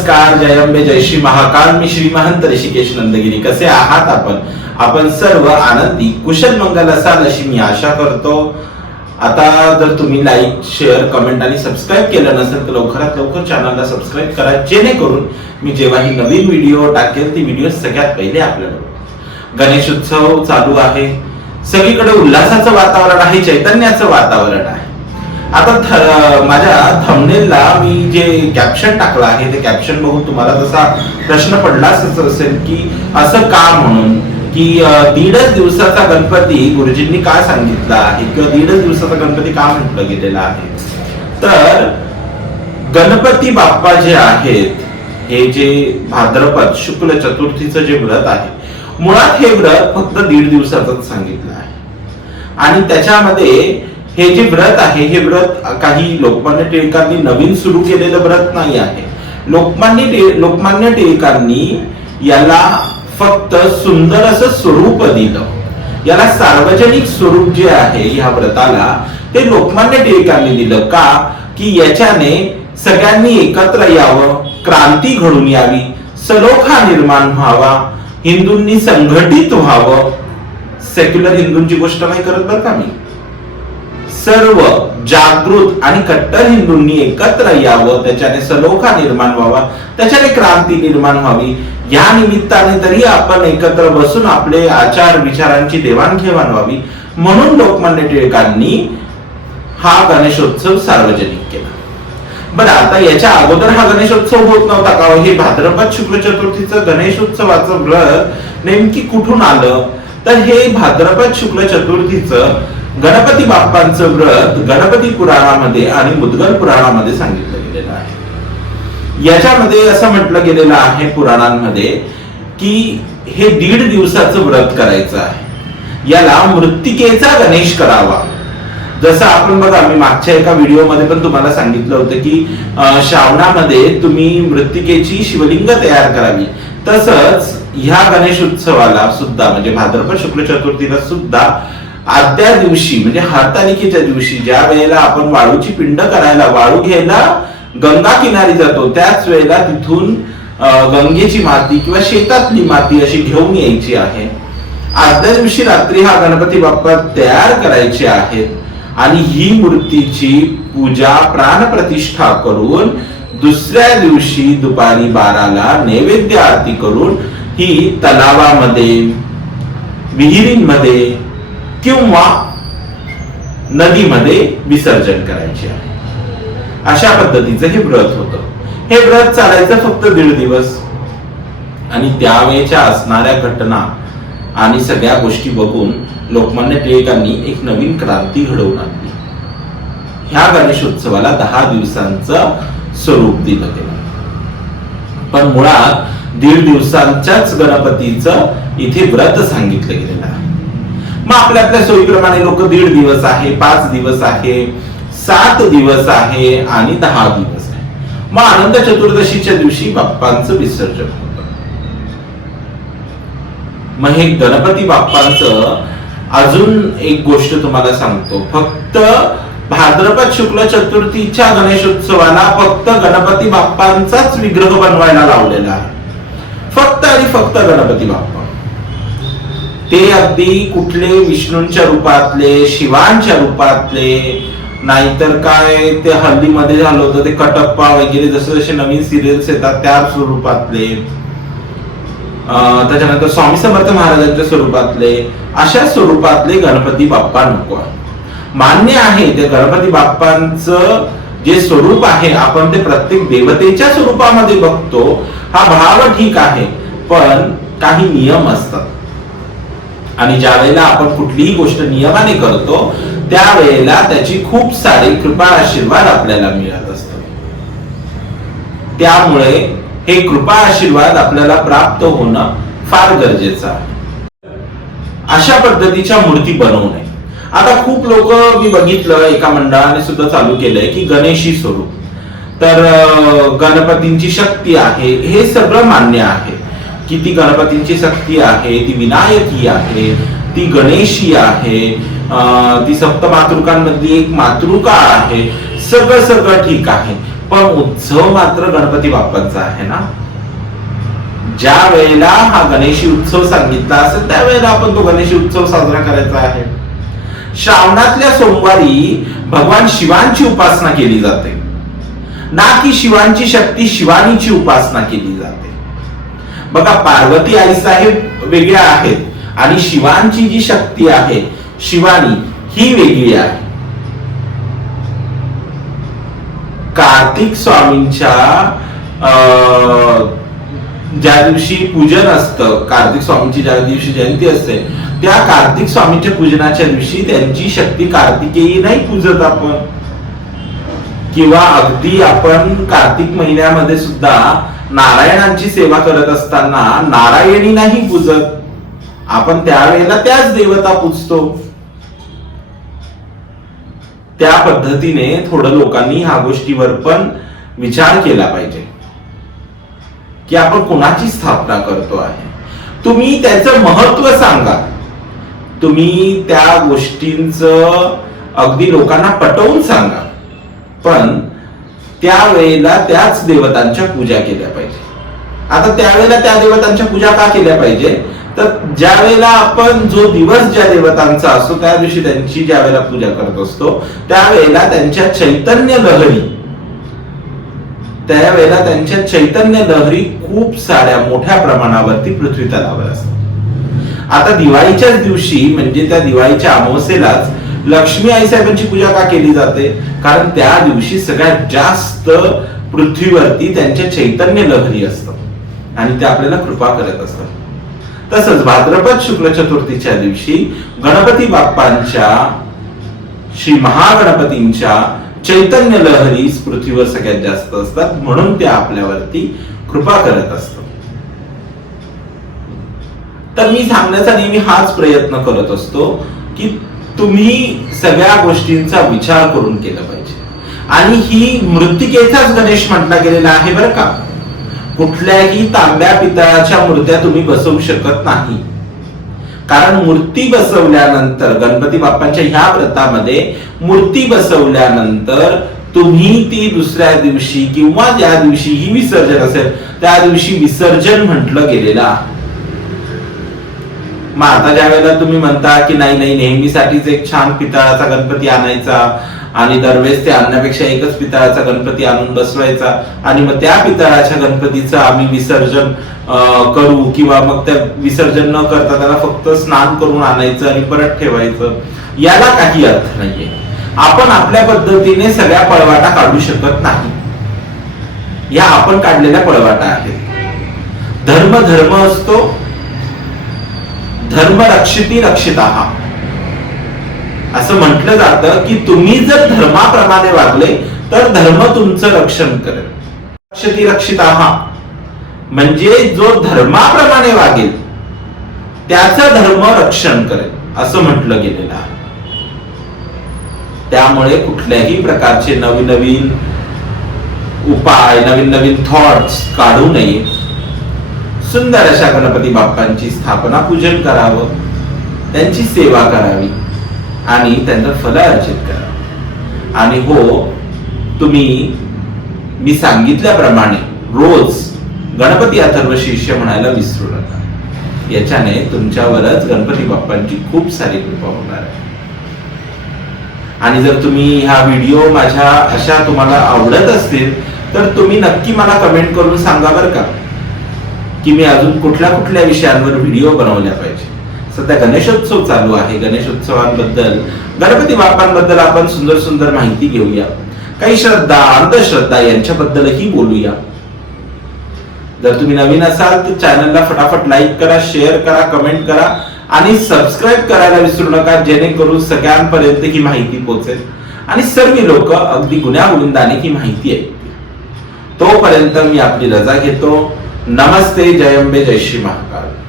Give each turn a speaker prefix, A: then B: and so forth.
A: नमस्कार जयंबे जय श्री महाकाल. मी श्री महंत ऋषिकेश नंदगिरी. कसे आहात आपण? आपण सर्व आनंदी कुशल मंगल असाल अशी मी आशा करतो. आता जर तुम्ही लाईक शेअर कमेंट आणि सबस्क्राईब केलं नसेल तर लवकरात लवकर चॅनलला सबस्क्राईब करा. जेणेकरून मी जेव्हा ही नवीन व्हिडिओ टाकेल ती व्हिडिओ सगळ्यात पहिले आपल्याला गणेशोत्सव चालू आहे. सगळीकडे उल्हासाचं वातावरण आहे चैतन्याचं वातावरण आहे. आता थ- माझ्या थंबनेलला मी जे कॅप्शन टाकलं आहे ते कॅप्शन बघून तुम्हाला तसा प्रश्न पडलाच असेल की असं का म्हणून? की दीडच दिवसाचा गणपती गुरुजींनी काय सांगितलं आहे? किंवा दीडच दिवसाचा गणपती का म्हटलं गेलेला आहे? तर गणपती बाप्पा जे आहेत हे जे भाद्रपद शुक्ल चतुर्थीचं जे व्रत आहे मुळात हे व्रत फक्त दीड दिवसातच सांगितलं आहे. आणि त्याच्यामध्ये हे जे व्रत आहे हे व्रत काही लोकमान्य टिळकांनी नवीन सुरू केलेलं व्रत नाही आहे. लोकमान्य लोकमान्य टिळकांनी याला फक्त सुंदर असं स्वरूप दिलं. याला सार्वजनिक स्वरूप जे आहे ह्या व्रताला ते लोकमान्य टिळकांनी दिलं. का? की याच्याने सगळ्यांनी एकत्र यावं क्रांती घडून यावी सलोखा निर्माण व्हावा हिंदूंनी संघटित व्हावं. सेक्युलर हिंदूंची गोष्ट नाही करत बरं का मी? सर्व जागृत आणि कट्टर हिंदूंनी एकत्र यावं त्याच्याने सलोखा निर्माण व्हावा त्याच्याने क्रांती निर्माण व्हावी. या निमित्ताने तरी आपण एकत्र बसून आपले आचार विचारांची देवाणघेवाण व्हावी. म्हणून लोकमान्य टिळकांनी हा गणेशोत्सव सार्वजनिक केला. बरं आता याच्या अगोदर हा गणेशोत्सव होत नव्हता का? हे भाद्रपद शुक्ल चतुर्थीचं गणेशोत्सवाचं व्रत नेमकी कुठून आलं? तर हे भाद्रपद शुक्ल चतुर्थीचं गणपती बाप्पांचं व्रत गणपती पुराणामध्ये आणि मुदगल पुराणामध्ये सांगितलं गेलेलं आहे. याच्यामध्ये असं म्हटलं गेलेलं आहे पुराणांमध्ये की हे दीड दिवसाचं व्रत करायचं आहे. याला मृत्तिकेचा गणेश करावा. जसं आपण बघा मी मागच्या एका व्हिडिओमध्ये पण तुम्हाला सांगितलं होतं की श्रावणामध्ये तुम्ही मृत्तिकेची शिवलिंग तयार करावी. तसंच ह्या गणेश उत्सवाला सुद्धा म्हणजे भाद्रपद शुक्ल चतुर्थीला सुद्धा आदल्या दिवशी म्हणजे हरतालिकेच्या दिवशी ज्या वेळेला आपण वाळूची पिंड करायला वाळू घ्यायला गंगा किनारी जातो त्याच वेळेला तिथून गंगेची माती किंवा शेतातली माती अशी घेऊन यायची आहे. आदल्या दिवशी रात्री हा गणपती बाप्पा तयार करायचे आहेत आणि ही मूर्तीची पूजा प्राणप्रतिष्ठा करून दुसऱ्या दिवशी दुपारी बाराला नैवेद्य आरती करून ही तलावामध्ये विहिरींमध्ये किंवा नदीमध्ये विसर्जन करायचे आहे. अशा पद्धतीचं हे व्रत होतं. हे व्रत चालायचं फक्त दीड दिवस. आणि त्यावेळेच्या असणाऱ्या घटना आणि सगळ्या गोष्टी बघून लोकमान्य टिळकांनी एक नवीन क्रांती घडवून आणली. ह्या गणेशोत्सवाला दहा दिवसांचं स्वरूप दिलं गेलं. पण मुळात दीड दिवसांच्याच गणपतीचं इथे व्रत सांगितलं गेलेलं आहे. मग आपल्या आपल्या सोयीप्रमाणे लोक दीड दिवस आहे पाच दिवस आहे सात दिवस आहे आणि दहा दिवस आहे. मग आनंद चतुर्दशीच्या दिवशी बाप्पांचं विसर्जन होत. मग हे गणपती बाप्पांचं अजून एक गोष्ट तुम्हाला सांगतो. फक्त भाद्रपद शुक्ल चतुर्थीच्या गणेशोत्सवाला फक्त गणपती बाप्पांचाच विग्रह बनवायला लावलेला आहे. फक्त आणि फक्त गणपती बाप्पा. ते अगदी कुठले विष्णूंच्या रूपातले शिवांच्या रूपातले नाहीतर काय ते हल्लीमध्ये झालं होतं ते कटप्पा वगैरे जसे जसे नवीन सिरियल्स येतात त्या स्वरूपातले त्याच्यानंतर स्वामी समर्थ महाराजांच्या स्वरूपातले अशा स्वरूपातले गणपती बाप्पा नको आहे. मान्य आहे ते गणपती बाप्पांचं जे स्वरूप आहे आपण ते प्रत्येक देवतेच्या स्वरूपामध्ये बघतो हा भाव ठीक आहे पण काही नियम असतात आणि ज्या वेळेला आपण कुठलीही गोष्ट नियमाने करतो त्यावेळेला त्याची खूप सारी कृपा आशीर्वाद आपल्याला मिळत असतो. त्यामुळे हे कृपा आशीर्वाद आपल्याला प्राप्त होणं फार गरजेचं आहे. अशा पद्धतीच्या मूर्ती बनवू नये आता खूप लोक मी बघितलं एका मंडळाने सुद्धा चालू केलंय की गणेशी स्वरूप. तर गणपतींची शक्ती आहे हे सगळं मान्य आहे. की ती गणपतींची शक्ती आहे ती विनायकी आहे ती गणेशी आहे अं, ती सप्तमातृकांमधली एक मातृका आहे सगळं सगळं ठीक आहे. पण उत्सव मात्र गणपती बाप्पांचा आहे ना? ज्या वेळेला हा गणेशी उत्सव सांगितला असेल त्यावेळेला आपण तो गणेशी उत्सव साजरा करायचा आहे. श्रावणातल्या सोमवारी भगवान शिवांची उपासना केली जाते. ना की शिवांची शक्ती शिवानीची उपासना केली जाते. बघा पार्वती आईसाहेब वेगळ्या आहेत आणि शिवांची जी शक्ती आहे शिवानी ही वेगळी आहे. कार्तिक स्वामींच्या ज्या दिवशी पूजन असतं कार्तिक स्वामींची ज्या दिवशी जयंती असते त्या कार्तिक स्वामींच्या पूजनाच्या दिवशी त्यांची शक्ती कार्तिकेयी नाही पूजत आपण. किंवा अगदी आपण कार्तिक महिन्यामध्ये सुद्धा नारायणांची सेवा करत असताना नारायणी नाही पूजत. आपण त्यावेळेला त्याच देवता पूजतो. त्या पद्धतीने थोडं लोकांनी ह्या गोष्टीवर पण विचार केला पाहिजे. की आपण कोणाची स्थापना करतो आहे? तुम्ही त्याचं महत्त्व सांगा. तुम्ही त्या गोष्टींच अगदी लोकांना पटवून सांगा. पण त्यावेळेला त्याच देवतांच्या पूजा केल्या पाहिजे. आता त्यावेळेला त्या देवतांच्या पूजा का केल्या पाहिजे? तर ज्या वेळेला आपण जो दिवस ज्या देवतांचा असतो त्या दिवशी त्यांची ज्या वेळेला पूजा करत असतो त्यावेळेला त्यांच्या चैतन्य लहरी त्यावेळेला त्यांच्या चैतन्य लहरी खूप साऱ्या मोठ्या प्रमाणावरती पृथ्वी तलावर असतात. आता दिवाळीच्याच दिवशी म्हणजे त्या दिवाळीच्या अमावस्येलाच लक्ष्मी आई साहेबांची पूजा का केली जाते? कारण त्या दिवशी सगळ्यात जास्त पृथ्वीवरती त्यांच्या चैतन्य लहरी असतात आणि ते आपल्याला कृपा करत असतात. तसंच भाद्रपद शुक्ल चतुर्थीच्या दिवशी गणपती बाप्पांच्या श्री महागणपतींच्या चैतन्य लहरी पृथ्वीवर सगळ्यात जास्त असतात. म्हणून त्या आपल्यावरती कृपा करत असतात. तर मी सांगण्याचा नेहमी हाच प्रयत्न करत असतो की तुम्ही सगळ्या गोष्टींचा विचार करून केला पाहिजे. आणि ही मृत्तिकेचाच गणेश म्हटला गेलेला आहे बरं का? कुठल्याही तांब्या पितळाच्या मूर्त्या तुम्ही बसवू शकत नाही. कारण मूर्ती बसवल्यानंतर गणपती बाप्पांच्या ह्या व्रतामध्ये मूर्ती बसवल्यानंतर तुम्ही ती दुसऱ्या दिवशी किंवा ज्या दिवशी ही विसर्जन असेल त्या दिवशी विसर्जन म्हटलं गेलेलं आहे. मग आता ज्या वेळेला तुम्ही म्हणता की नाही नाही नेहमीसाठीच एक छान पितळाचा गणपती आणायचा आणि दरवेळेस ते आणण्यापेक्षा एकच पितळाचा गणपती आणून बसवायचा आणि मग त्या पितळाच्या गणपतीचं आम्ही विसर्जन करू किंवा मग त्या विसर्जन न करता त्याला फक्त स्नान करून आणायचं आणि परत ठेवायचं याला काही अर्थ नाहीये. आपण आपल्या पद्धतीने सगळ्या पळवाटा काढू शकत नाही. या आपण काढलेल्या पळवाटा आहेत. धर्म धर्म असतो धर्म रक्षिती रक्षित असं म्हटलं जातं की तुम्ही जर धर्माप्रमाणे वागले तर धर्म तुमचं रक्षण करेल. रक्षती रक्षित म्हणजे जो धर्माप्रमाणे वागेल त्याचं धर्म रक्षण करेल असं म्हटलं गेलेलं आहे. त्यामुळे कुठल्याही प्रकारचे नवीन नवीन उपाय नवीन नवीन थॉट्स काढू नये. सुंदर अशा गणपती बाप्पांची स्थापना पूजन करावं त्यांची सेवा करावी आणि त्यांचं फल अर्जित करावं. आणि हो तुम्ही मी सांगितल्याप्रमाणे रोज गणपती अथर्व शिष्य म्हणायला विसरू नका. याच्याने तुमच्यावरच गणपती बाप्पांची खूप सारी कृपा होणार आहे. आणि जर तुम्ही हा व्हिडिओ माझ्या अशा तुम्हाला आवडत असतील तर तुम्ही नक्की मला कमेंट करून सांगा बरं का. की मी अजून कुठल्या कुठल्या विषयांवर व्हिडिओ बनवल्या पाहिजे. सध्या गणेशोत्सव चालू आहे. गणेशोत्सवांबद्दल गणपती बाप्पांबद्दल आपण सुंदर सुंदर माहिती घेऊया. काही श्रद्धा अंधश्रद्धा यांच्याबद्दलही बोलूया. जर तुम्ही नवीन असाल तर चॅनलला फटाफट लाईक करा शेअर करा कमेंट करा आणि सबस्क्राईब करायला विसरू नका. जेणेकरून सगळ्यांपर्यंत ही माहिती पोहोचेल आणि सर्व लोक अगदी गुण्यागोविंदाने ही माहिती ऐकतील. तोपर्यंत मी आपली रजा घेतो. नमस्ते जय अंबे जय श्री महाकाल.